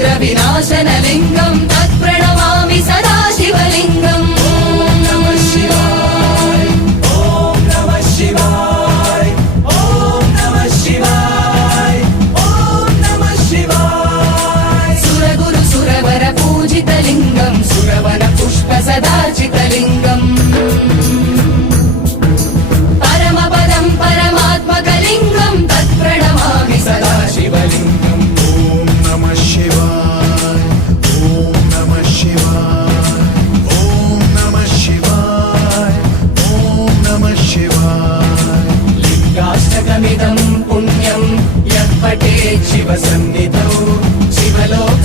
विनाशनलिङ्गं तत्प्रणमामि सदा शिवलिङ्गम्। ॐ नमः शिवाय, ॐ नमः शिवाय, ॐ नमः शिवाय, ॐ नमः शिवाय। सुरगुरु सुरवर पूजितलिङ्गं सुरवन पुष्प सदाचितलिङ्गम्। परमपदं परमात्मकलिङ्गं तत्प्रणमामि सदा शिवलिङ्गम्। लिङ्गाष्टकमिदं पुण्यं यत् पठेत् शिवसन्निधौ शिवलो